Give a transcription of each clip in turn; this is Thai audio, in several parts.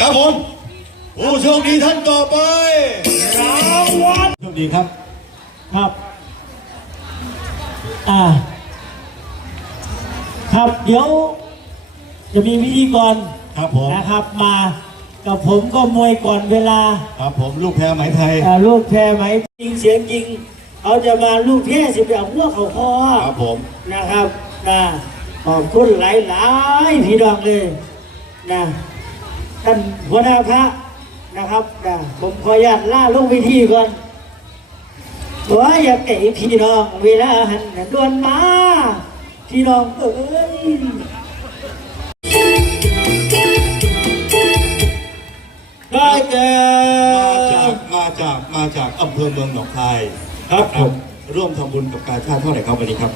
ครับผมผู้โชคดีท่านต่อไปรางวัลโชคดีครับ ครับ อ่า ครับเดี๋ยว จะมีพิธีกรครับผม นะครับ มากับผมก็มวยก่อนเวลาครับผมลูกแพรไหมไทย อ่าลูกแพรไหมจริงเสียงจริงเขาจะมาลูกแพรสิบอย่างพวกเขาคอครับผมนะครับนะขอบคุณหลายหลายๆพี่น้องเลยนะ ท่านหัวหน้าพระนะครับนะผมขออนุญาตล่าลูกวิธีก่อนว่าอย่าเก๋พี่น้องเวลาหันดวนมา พี่น้องเอ้ยได้แก่มาจากมาจากมาจากอำเภอเมืองหนองคายครับผมร่วมทำบุญกับการชาติเท่าไหร่ครับวันนี้ครับ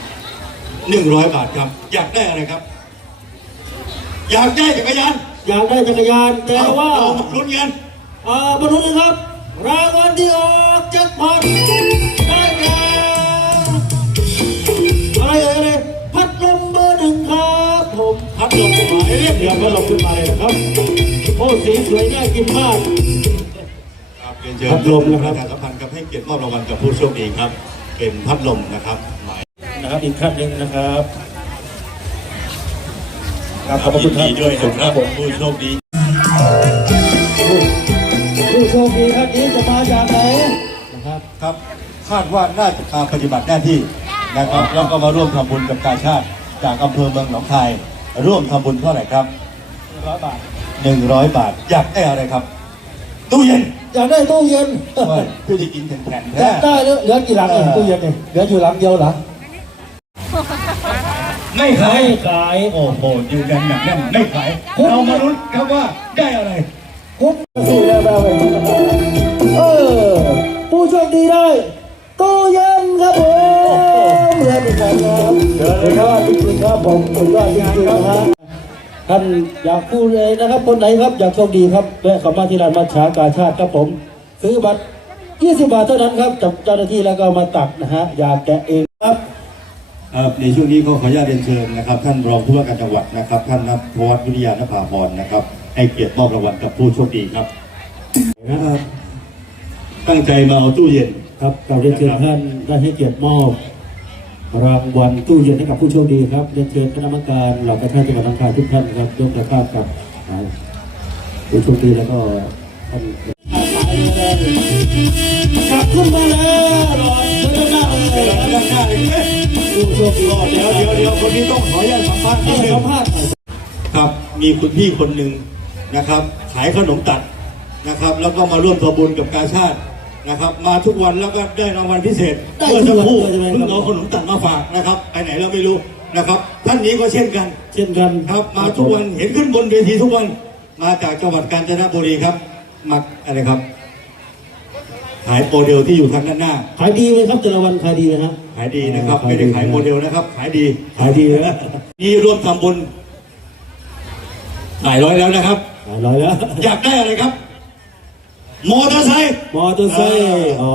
หนึ่งร้อยบาทครับ อยากได้อะไรครับ อยากได้จักรยาน อยากได้จักรยานแต่ว่าเอมาลุ้นกันอ่าบรรลุนะครับ รางวัลที่ออกจากพอดได้แก่อะไรเอ่ยอะไรพัดลมเบอร์หนึ่งครับผมพัดลมหมายเลขเดี๋ยวพัดลมขึ้นมาเลยนะครับโอ้สีสวยน่ากินมากครับเรียนเชิญพัดลมนะครับประชาสัมพันธ์กับให้เกียรติมอบรางวัลกับผู้โชคดีครับ เป็นพัดลมนะครับหมายนะครับอีกขั้นหนึ่งนะครับ ครับขอบพระคุณครับยินดีด้วยนะครับผมผู้โชคดีผู้โชคดีท่านนี้จะมาจากไหนนะครับครับคาดว่าน่าจะมาปฏิบัติหน้าที่นะครับแล้วก็มาร่วมทำบุญกับการชาติจากอำเภอเมืองหนองคาย ร่วมทำบุญเท่าไหร่ครับร้อยบาท100บาท อยากได้อะไรครับตู้เย็นอยากได้ตู้เย็นว่าผู้ที่กินแผ่นๆอยาแท้กได้เหลือเหลือกี่หลังเนี่ยตู้เย็นเนี่ยเหลืออยู่หลังเดียวเหรอ ไม่ขาย ไม่ขายโอ้โหยืนยันหนักแน่นไม่ขายเรามาลุ้นครับว่าได้อะไรคุ้มสี่แล้วแบบเออผู้โชคดีได้ตู้เย็นครับผมเรียนอีกครั้งครับเชิญเลยครับจริงๆครับผมสุดยอดจริงๆนะฮะท่านอยากพูดเลยนะครับคนไหนครับอยากโชคดีครับแวะเข้ามาที่ร้านมัชชากาชาติครับผมซื้อบัตร20 บาทเท่านั้นครับจับเจ้าหน้าที่แล้วก็มาตักนะฮะ อยากแกะเองครับ ในช่วงนี้ก็ขออนุญาตเรียนเชิญนะครับ ท่านรองผู้ว่าการจังหวัดนะครับ ท่านนัทวัฒน์วิทยานภาพรนะครับ ให้เกียรติมอบรางวัลกับผู้โชคดีครับ นะครับตั้งใจมาเอาตู้เย็นครับกราบเรียนเชิญท่านได้ให้เกียรติมอบรางวัลตู้เย็นให้กับผู้โชคดีครับเรียนเชิญคณะกรรมการเหล่ากระท่านจังหวัดน้องคายทุกท่านครับร่วมกระทาบกับอ่าผู้โชคดีแล้วก็ท่านกลับขึ้นมาแล้วรอ เชิญด้านหน้าเลยด้านหน้าเลยเอ๊ะผู้โชคดีเดี๋ยวเดี๋ยวเดี๋ยวคนนี้ต้องขออนุญาตสัมภาษณ์นิดนึงสัมภาษณ์หน่อยครับ มีคุณพี่คนหนึ่งนะครับ ขายขนมตัดนะครับ แล้วก็มาร่วมทำบุญกับกาชาตินะครับ มาทุกวันแล้วก็ได้รางวัลพิเศษเมื่อสักครู่เพิ่งเอาขนมตัดมาฝากนะครับ ไปไหนเราไม่รู้นะครับ ท่านนี้ก็เช่นกัน เช่นกันครับ มาทุกวันเห็นขึ้นบนเวทีทุกวัน มาจากจังหวัดกาญจนบุรีครับมาอะไรครับ ขายโมเดลที่อยู่ทางด้านหน้า ขายดีไหมครับแต่ละวันขายดีไหมครับ ขายดีนะครับขายดีไม่ได้ขายโมเดลนะครับ ขายดีขายดีนะนี่ร่วมทำบุญหลายร้อยแล้วนะครับขายร้อยแล้ว อยากได้อะไรครับมอเตอร์ไซค์มอเตอร์ไซค์อ๋อ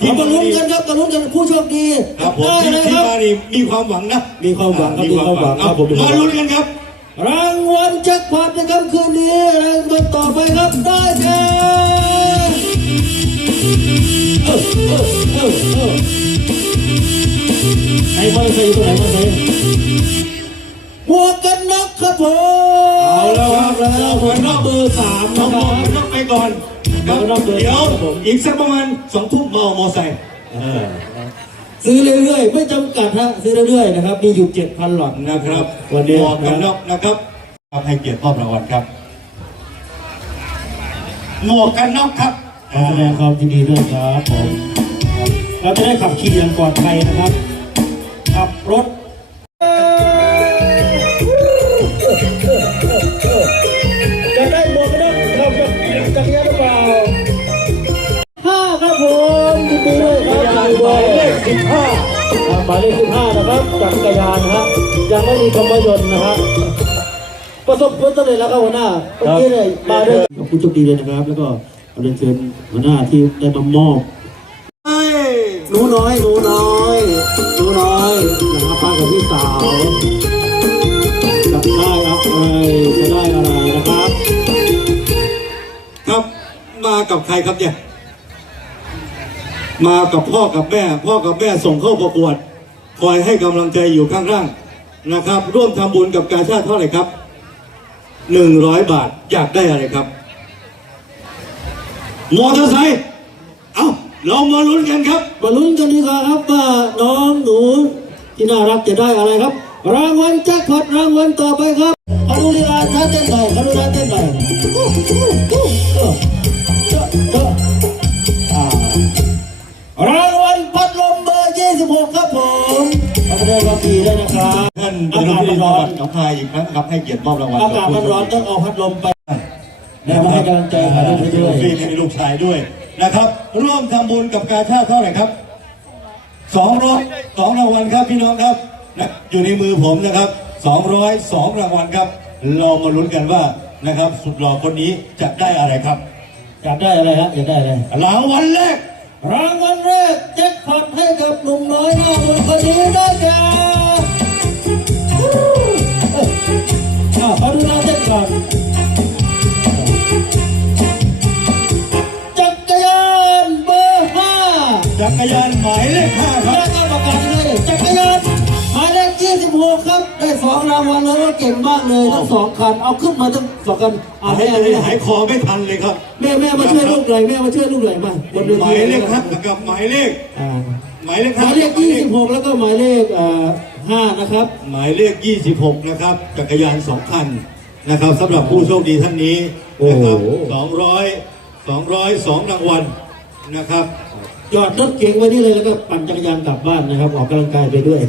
ที่มาลุ้นกันครับมาลุ้นกันผู้โชคดีครับผมได้ที่เลยที่ครับมานี่มีความหวังนะมีความหวังครับมีความหวังครับผมเอามาลุ้นกันครับ รางวัลแจ็คพอตในค่ำคืนนี้รางวัลต่อไปครับได้แก่ อเออเออเออไหนมอเตอร์ไซค์อยู่ตรงไหนมอเตอร์ไซค์หมวกกันน็อกครับผมเอาแล้วครับแล้วหมวนน็อกเบอร์สามน้องคมรัอบนอกไปก่อนครับเดี๋ยวอีกสักประมาณสองทุ่มมาเอามอไซค์ซื้อเรื่อยๆ ไม่จำกัดฮะซื้อเรื่อยๆนะครับ มีอยู่เจ็ดพันหลอดนะครับวันนี้หมวกกันน็อกนะครับครับให้เกียรติมอบรางวัลครับหมวกกันน็อกครับ ขอแสดงความยินดีด้วยครับผมเราจะได้ขับขี่อย่างปลอดภัยนะครับ ขับรถจะได้หมวกกันน็อกขับจักรยานหรือเปล่าห้าครับผมยินดีด้วยครับยินดีหมายเลขสิบห้าครับหมายเลขสิบห้านะครับจักรยานฮะยังไม่มีคำว่ายนต์นะฮะประสบผลสำเร็จแล้วครับหัวหน้าเมื่อกี้เลยมาด้วยขอบคุณโชคดีเลยนะครับ แล้วก็ เรียนเชิญหัวหน้าที่ได้มามอบเฮ้ยหนูน้อยหนูน้อยหนูน้อยนะครับป้ากับพี่สาวจะได้อะไรจะได้อะไรนะครับกับใครครับเนี่ยมากับพ่อกับแม่ พ่อกับแม่ส่งเข้าประกวด คอยให้กำลังใจอยู่ข้างล่างนะครับ ร่วมทำบุญกับกาชาติเท่าไหร่ครับหนึ่งร้อยบาทอยากได้อะไรครับ มอเตอร์ไซค์เอาเรามาลุ้นกันครับ มาลุ้นกันดีกว่าครับว่าน้องหนูที่น่ารักจะได้อะไรครับ รางวัลแจ็คพอตรางวัลต่อไปครับเขาดูลีลาท่าเต้นหน่อยเขาดูท่าเต้นหน่อยอ่ารางวัลพัดลมเบอร์ 26 ครับผมเอาไปได้รับดีด้วยนะครับท่านอาเป็นกาศผู้มันจังร้อหวันดหนองคายอีกครั้งครับให้เกียรติมอบรางวัลอากาศมันร้อนต้องเอาพัดลมไป แล้วมาให้กำลังใจหาด้วยพี่ด้วยพี่ให้ลูกชายด้วยนะครับ ร่วมทำบุญกับกาชาติเท่าไหร่ครับสองร้อยสองรางวัลครับพี่น้องครับนะอยู่ในมือผมนะครับสองร้อยสองรางวัลครับเรามาลุ้นกันว่านะครับ สุดหล่อคนนี้จะได้อะไรครับอยากได้อะไรครับอยากได้อะไรรางวัลแรกรางวัลแรกแจ็คพอตให้กับหนุ่มน้อยหน้ามนต์คนนี้ได้แก่ รางวัลแล้วก็เก่งมากเลยทั้งสองคัน เอาขึ้นมาทั้งสองคันเอาหายแม่ใจแม่หายคอไม่ทันเลยครับแม่แม่มาช่วยลูกหน่อยแม่มาช่วยลูกหน่อยมาบนเวหทีมายเลขห้ากับหมายเลข อ่าหมายเลขหห้ามายเลข26 แล้วก็หมายเลขเอ่อ5นะครับ หมายเลข 26 นะครับจักรยานสองคันนะครับสำหรับผู้โชคดีท่านนี้นะครับโอ้โห 200 202รางวัลนะครับ จอดรถเก๋งไว้นี่เลยแล้วก็ปั่นจักรยานกลับบ้านนะครับ ออกกำลังกายไปด้วย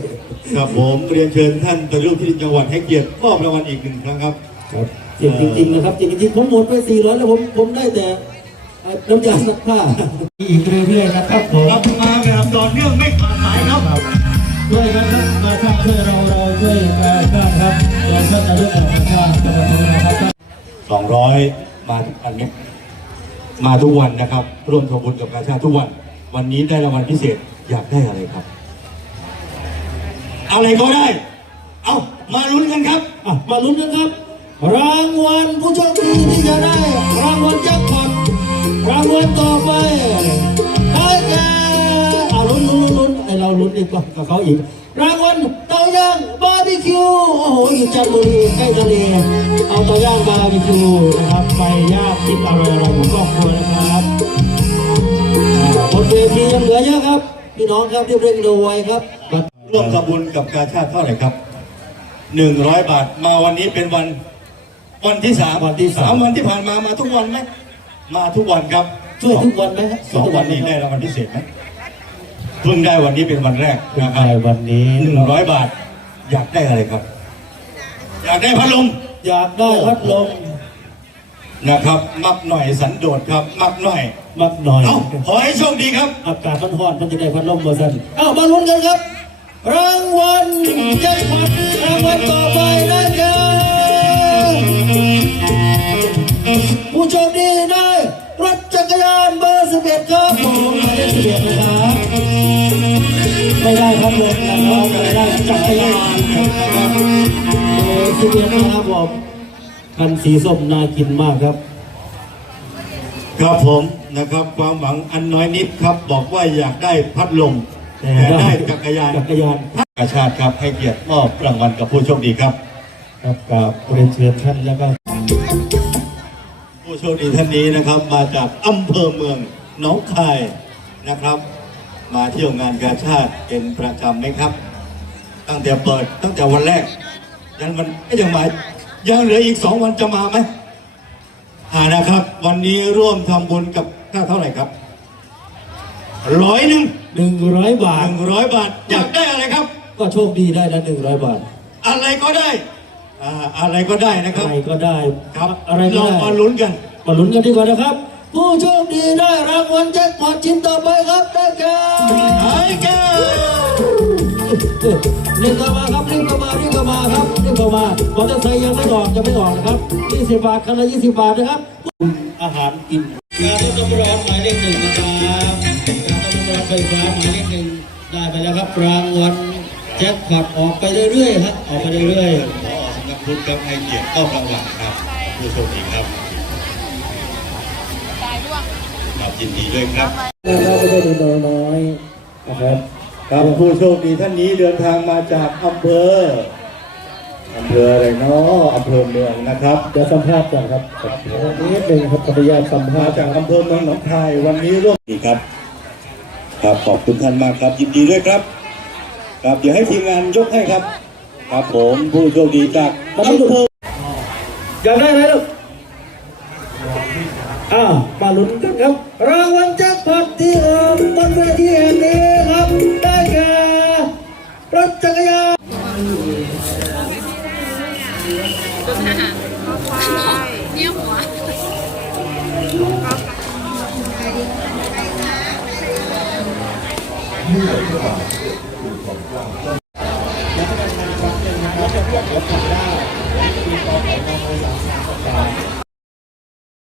ครับผมเรียนเชิญท่านไปรูปที่จังหวัดให้เกียรติมอบรางวัลอีกหนึ่งครั้งครับ ครับเจ็บจริงๆนะครับเจ็บจริงๆผมหมดไป400แล้วผมผมได้แต่เอ่อน้ำยาซักผ้าอีกเรื่อยๆนะครับผมรับมาแบบต่อเนื่องไม่ขาดสายครับช่วยกันครับมาครับช่วยเราเราช่วยกันครับเดี๋ยวท่านจะเลือกออกมาครับขอบคุณนะครับ200มาทุกอันนี้มาทุกวันนะครับ ร่วมทำบุญกับกาชาติทุกวัน วันนี้ได้รางวัลพิเศษอยากได้อะไรครับ อะไรก็ได้ เอามาลุ้นกันครับอะมาลุ้นกันครับ รางวัลผู้โชคดีที่จะได้ รางวัลแจ็คพอตรางวัลต่อไปได้แก่เอาลุ้นลุ้นลุ้นลุ้นไอเราลุ้นดีกว่ากับเขาอีก รางวัลเตาย่างบาร์บีคิวโอ้โหอยู่จันทบุรีใกล้ทะเลเอาเตาย่างบาร์บีคิวนะครับไปย่างกินอร่อยๆของครอบครัวนะครับ นเวทียังเหลือเยอะครับ พี่น้องครับที่เร่งดูไว้ครับ ร่วมทำบุญกับกาชาติเท่าไหร่ครับหนึ่งร้อยบาทมาวันนี้เป็นวันวันที่สามวันที่สามวันที่ผ่านมามาทุกวันไหมมาทุกวันครับช่วยทุกวันไหมครับสองวันนี้ได้รางวัลพิเศษไหมเพิ่งได้วันนี้เป็นวันแรกนะครัได้บวันนี้หนึ่งร้อยบาท อยากได้อะไรครับ อยากได้พัดลมอยากได้พัดลม นะครับ มักหน่อยสันโดษครับ มักหน่อย มักหน่อย เอาขอให้โชคดีครับ อากาศมันร้อนมันจะได้พัดลมมาสั่นเอามาลุ้นกันครับ รางวัลแจ็คพอตรางวัลต่อไปได้แก่ผู้โชคดีได้รถจักรยานเบอร์สิบเอ็ดครับผมหมายเลขสิบเอ็ดนะครับไม่ได้พัดลมนะครับไม่ได้จักรยานนะครับเบอร์สิบเอ็ดนะครับผม คันสีส้มน่ากินมากครับ ครับผมนะครับความหวังอันน้อยนิดครับ บอกว่าอยากได้พัดลมแต่แต่ได้จักรยานจักรยานกาชาติครับให้เกียรติมอบรางวัลกับผู้โชคดีครับ ครับกับเรียนเชิญท่านแล้วก็ผู้โชคดีท่านนี้นะครับ มาจากอำเภอเมืองหนองคายนะครับ มาเที่ยวงานกาชาติเป็นประจำไหมครับ ตั้งแต่เปิดตั้งแต่วันแรกยันวันก็ยังมา ยังเหลืออีกสองวันจะมาไหมอ่านะครับ วันนี้ร่วมทำบุญกับค่าเท่าไหร่ครับร้อยหนึ่งหนึ่งร้อยบาหท นึ่งร้อยบาทอยากได้อะไรครับ ก็โชคดีได้ละหนึ่งร้อยบาท อะไรก็ได้อ่าอะไรก็ได้นะคอะรับไรก็ได้ครับอะไรก็เราได้มาลุ้นกัน มาลุ้นกันดีกว่านะครับ ผู้โชคดีได้รางวัลแจ็คพอตชิ้นต่อไปครับได้แก่ ไอ้แก้ว รีบเข้ามาครับรีบเข้ามารีบเข้ามาครับรีบเข้ามามอเตอร์ไซค์ยังไม่ออกยังไม่ออกนะครับ20บาทคันละ20บาทนะครับ อาหารกินการรถน้ำร้อนหมายเลขหนึ่งนะครับการรถน้ำร้อนไฟฟ้าหมายเลขหนึ่งได้ไปแล้วครับรางวัลแจ็คพอตออกไปเรื่อยๆครับออกไปเรื่อยๆขอสำนักพุทธครับให้เกียรติมอบรางวัลครับผู้โชคดีครับครับยินดีด้วยครับนะครับไดูน้อยนะครับ ครับผู้โชคดีท่านนี้เดินทางมาจากอำเภออำเภออะไรเนาะอำเภอเมืองนะครับเดี๋ยวสัมภาษณ์ก่อนครับวันนี้หนึ่งครับขออนุญาตสัมภามาษณ์จากอำเภอเมืองหนองคายวันนี้ร่วมดีครับ ครับขอบคุณท่านมากครับยินดีด้วยครับ ครับเดี๋ยวให้ทีมงานยกให้ครับ ครับผมผู้โชคดีจากมันไม่ถูกอยากได้ไหมลูกอ้าวมาลุ้นกันครับ รางวัลแจ็คพอตที่ออกบนเวทีแห่งนี้ เนี่ยหัวร